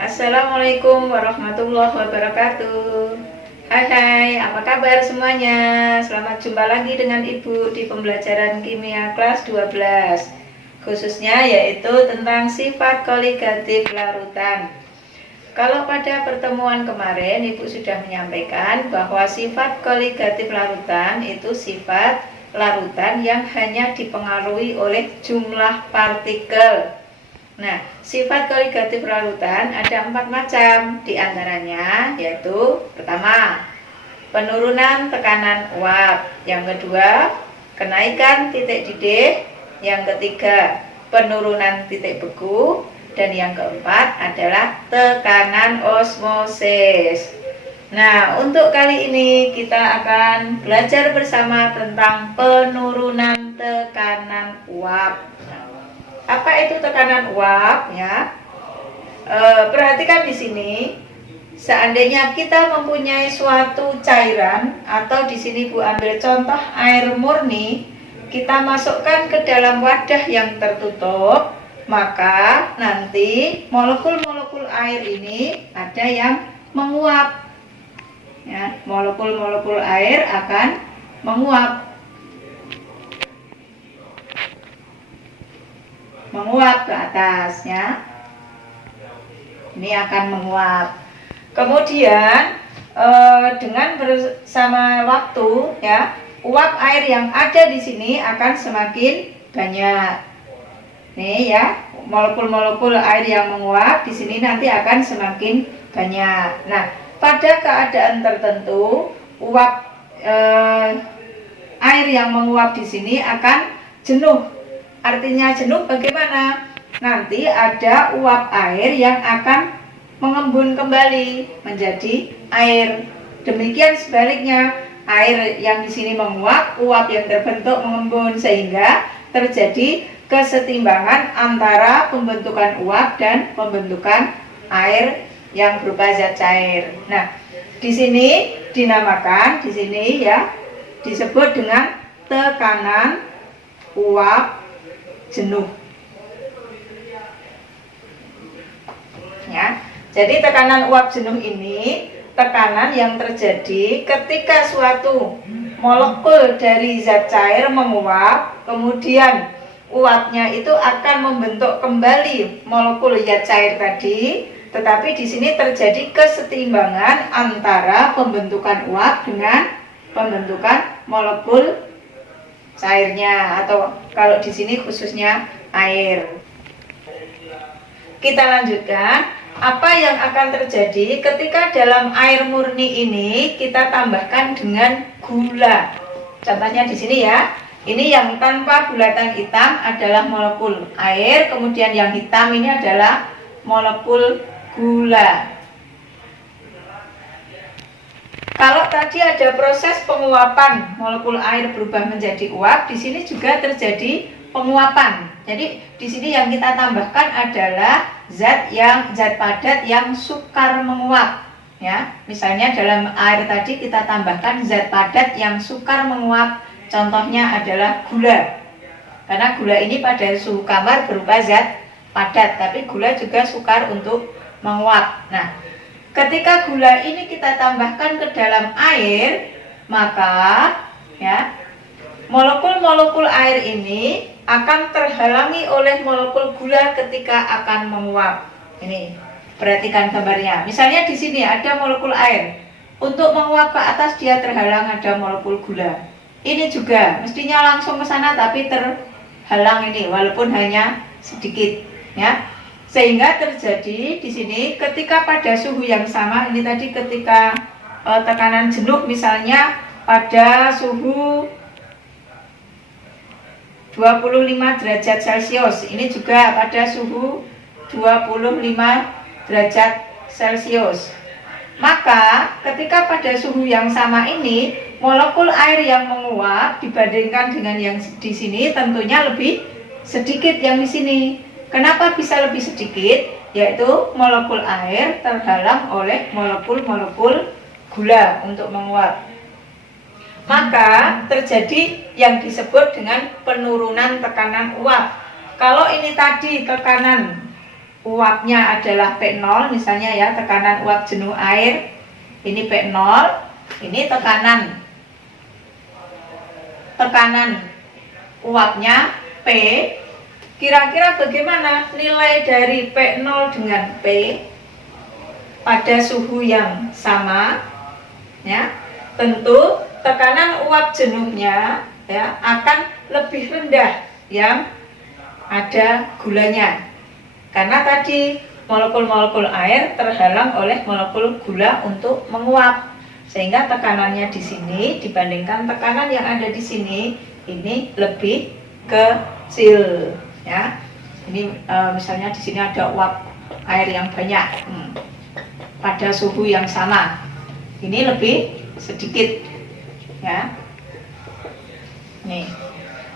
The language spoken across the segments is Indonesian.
Assalamualaikum warahmatullahi wabarakatuh. Hai, apa kabar semuanya? Selamat jumpa lagi dengan Ibu di pembelajaran kimia kelas 12. Khususnya yaitu tentang sifat koligatif larutan. Kalau pada pertemuan kemarin Ibu sudah menyampaikan bahwa sifat koligatif larutan itu sifat larutan yang hanya dipengaruhi oleh jumlah partikel. Nah, sifat koligatif larutan ada 4 macam, diantaranya yaitu pertama, penurunan tekanan uap, yang kedua, kenaikan titik didih, yang ketiga, penurunan titik beku, dan yang keempat adalah tekanan osmosis. Nah, untuk kali ini kita akan belajar bersama tentang penurunan tekanan uap. Apa itu tekanan uap ya? Perhatikan di sini. Seandainya kita mempunyai suatu cairan atau di sini Bu ambil contoh air murni, kita masukkan ke dalam wadah yang tertutup, maka nanti molekul-molekul air ini ada yang menguap. Ya, molekul-molekul air akan menguap ke atasnya. Ini akan menguap. Kemudian dengan bersama waktu ya, uap air yang ada di sini akan semakin banyak. Nih ya, molekul-molekul air yang menguap di sini nanti akan semakin banyak. Nah, pada keadaan tertentu uap air yang menguap di sini akan jenuh. Artinya jenuh bagaimana? Nanti ada uap air yang akan mengembun kembali menjadi air. Demikian sebaliknya, air yang di sini menguap, uap yang terbentuk mengembun, sehingga terjadi kesetimbangan antara pembentukan uap dan pembentukan air yang berupa zat cair. Nah, di sini dinamakan di sini ya disebut dengan tekanan uap jenuh. Ya, jadi tekanan uap jenuh ini tekanan yang terjadi ketika suatu molekul dari zat cair menguap, kemudian uapnya itu akan membentuk kembali molekul zat cair tadi, tetapi di sini terjadi kesetimbangan antara pembentukan uap dengan pembentukan molekul cairnya, atau kalau di sini khususnya air. Kita lanjutkan. Apa yang akan terjadi ketika dalam air murni ini kita tambahkan dengan gula? Contohnya di sini ya. Ini yang tanpa bulatan hitam adalah molekul air, kemudian yang hitam ini adalah molekul gula. Kalau tadi ada proses penguapan, molekul air berubah menjadi uap, di sini juga terjadi penguapan. Jadi di sini yang kita tambahkan adalah zat padat yang sukar menguap. Ya, misalnya dalam air tadi kita tambahkan zat padat yang sukar menguap. Contohnya adalah gula. Karena gula ini pada suhu kamar berupa zat padat, tapi gula juga sukar untuk menguap. Nah, ketika gula ini kita tambahkan ke dalam air, maka ya, molekul-molekul air ini akan terhalangi oleh molekul gula ketika akan menguap. Ini, perhatikan gambarnya. Misalnya di sini ada molekul air. Untuk menguap ke atas dia terhalang ada molekul gula. Ini juga mestinya langsung ke sana tapi terhalang ini walaupun hanya sedikit, ya. Sehingga terjadi di sini ketika pada suhu yang sama, ini tadi ketika tekanan jenuh misalnya pada suhu 25 derajat Celcius, ini juga pada suhu 25 derajat Celcius. Maka ketika pada suhu yang sama ini, molekul air yang menguap dibandingkan dengan yang di sini tentunya lebih sedikit yang di sini. Kenapa bisa lebih sedikit? Yaitu molekul air terhalang oleh molekul-molekul gula untuk menguap. Maka terjadi yang disebut dengan penurunan tekanan uap. Kalau ini tadi tekanan uapnya adalah P0 misalnya ya, tekanan uap jenuh air ini P0, ini tekanan uapnya P. Kira-kira bagaimana nilai dari P0 dengan P pada suhu yang sama ya? Tentu tekanan uap jenuhnya ya akan lebih rendah yang ada gulanya, karena tadi molekul-molekul air terhalang oleh molekul gula untuk menguap, sehingga tekanannya di sini dibandingkan tekanan yang ada di sini ini lebih kecil ya. Ini misalnya di sini ada uap air yang banyak pada suhu yang sama, ini lebih sedikit ya. Nih,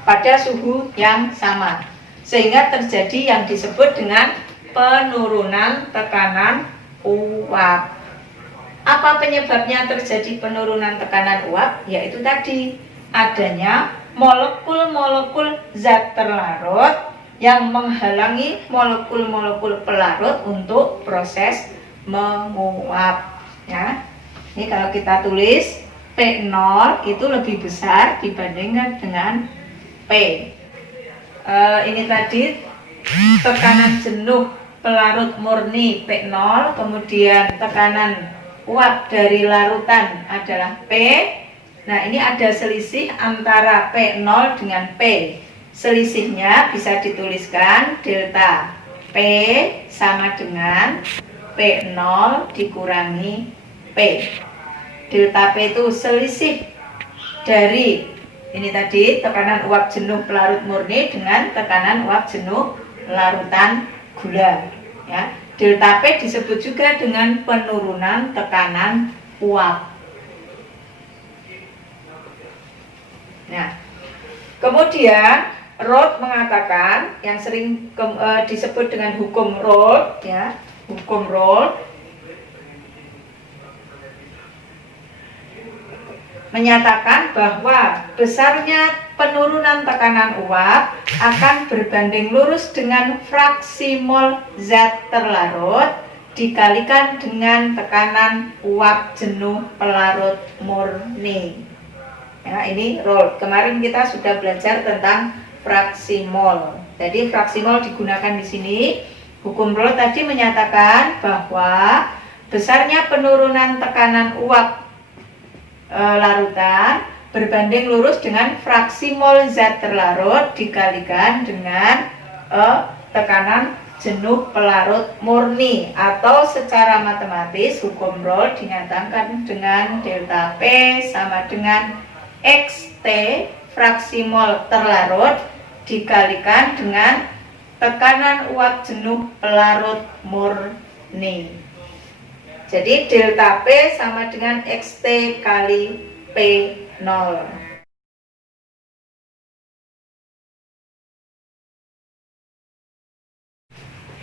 pada suhu yang sama, sehingga terjadi yang disebut dengan penurunan tekanan uap. Apa penyebabnya terjadi penurunan tekanan uap? Yaitu tadi adanya molekul-molekul zat terlarut yang menghalangi molekul-molekul pelarut untuk proses menguap ya. Ini kalau kita tulis P0 itu lebih besar dibandingkan dengan P. Ini tadi tekanan jenuh pelarut murni P0, kemudian tekanan uap dari larutan adalah P. Nah, ini ada selisih antara P0 dengan P. Selisihnya bisa dituliskan delta P sama dengan P0 dikurangi P. Delta P itu selisih dari ini tadi tekanan uap jenuh pelarut murni dengan tekanan uap jenuh larutan gula ya. Delta P disebut juga dengan penurunan tekanan uap. Nah, kemudian Rath mengatakan yang sering disebut dengan hukum Rath ya, hukum Rath menyatakan bahwa besarnya penurunan tekanan uap akan berbanding lurus dengan fraksi mol zat terlarut dikalikan dengan tekanan uap jenuh pelarut murni. Ya, ini Rath. Kemarin kita sudah belajar tentang fraksi mol. Jadi fraksi mol digunakan di sini. Hukum Rath tadi menyatakan bahwa besarnya penurunan tekanan uap larutan berbanding lurus dengan fraksi mol zat terlarut dikalikan dengan tekanan jenuh pelarut murni, atau secara matematis hukum Rath dinyatakan dengan delta P sama dengan XT fraksi mol terlarut dikalikan dengan tekanan uap jenuh pelarut murni. Jadi delta P sama dengan XT kali P0.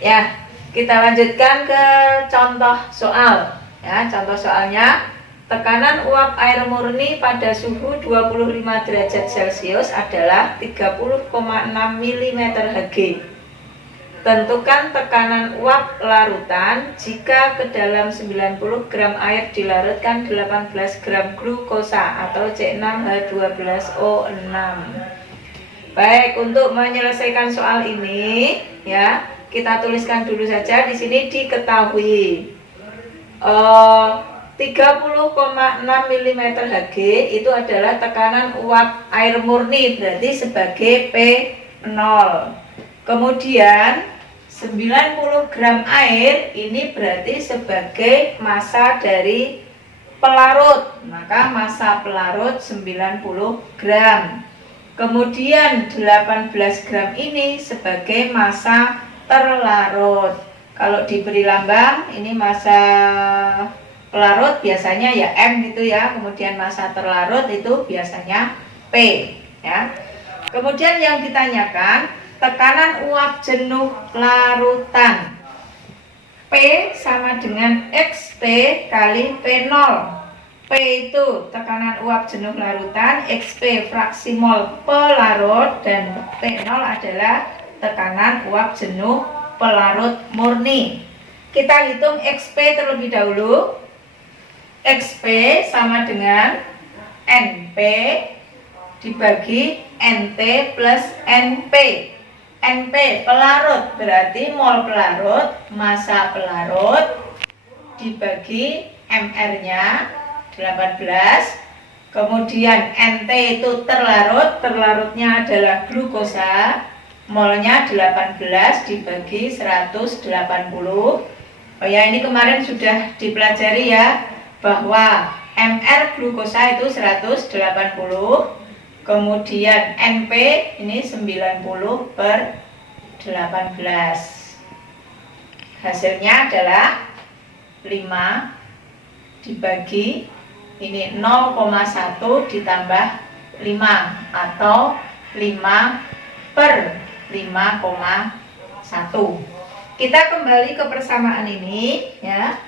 Ya, kita lanjutkan ke contoh soal. Ya, contoh soalnya, tekanan uap air murni pada suhu 25 derajat Celcius adalah 30,6 mm Hg. Tentukan tekanan uap larutan jika ke dalam 90 gram air dilarutkan 18 gram glukosa atau C6H12O6. Baik, untuk menyelesaikan soal ini ya, kita tuliskan dulu saja di sini diketahui 30,6 mm Hg itu adalah tekanan uap air murni, berarti sebagai P0. Kemudian 90 gram air ini berarti sebagai massa dari pelarut, maka massa pelarut 90 gram. Kemudian 18 gram ini sebagai massa terlarut. Kalau diberi lambang ini massa pelarut biasanya ya M gitu ya, kemudian massa terlarut itu biasanya P ya. Kemudian yang ditanyakan tekanan uap jenuh larutan. P sama dengan XT kali P0. P itu tekanan uap jenuh larutan, XP fraksi mol pelarut, dan P0 adalah tekanan uap jenuh pelarut murni. Kita hitung XP terlebih dahulu. XP sama dengan NP dibagi NT plus NP. NP pelarut berarti mol pelarut, massa pelarut dibagi MR-nya 18. Kemudian NT itu terlarut, terlarutnya adalah glukosa, molnya 18 dibagi 180. Oh ya, ini kemarin sudah dipelajari ya, bahwa MR glukosa itu 180, kemudian NP ini 90 per 18. Hasilnya adalah 5 dibagi ini 0,1 ditambah 5 atau 5 per 5,1. Kita kembali ke persamaan ini ya.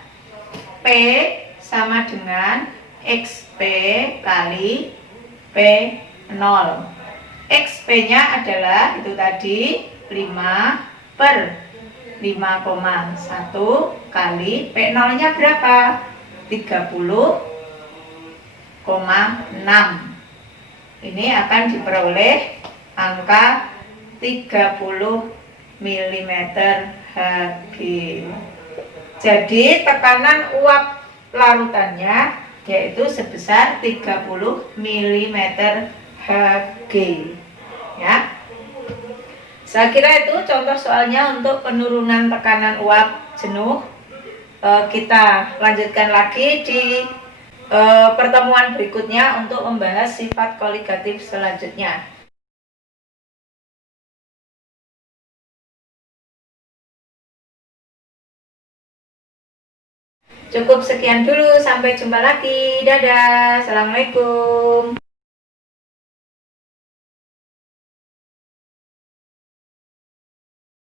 P sama dengan XP kali P0. XP-nya adalah itu tadi 5 per 5,1 kali P0-nya berapa? 30,6. Ini akan diperoleh angka 30 mm Hg. Jadi tekanan uap larutannya yaitu sebesar 30 mm Hg ya. Saya kira itu contoh soalnya untuk penurunan tekanan uap jenuh. Kita lanjutkan lagi di pertemuan berikutnya untuk membahas sifat koligatif selanjutnya. Cukup sekian dulu, sampai jumpa lagi. Dadah, assalamualaikum.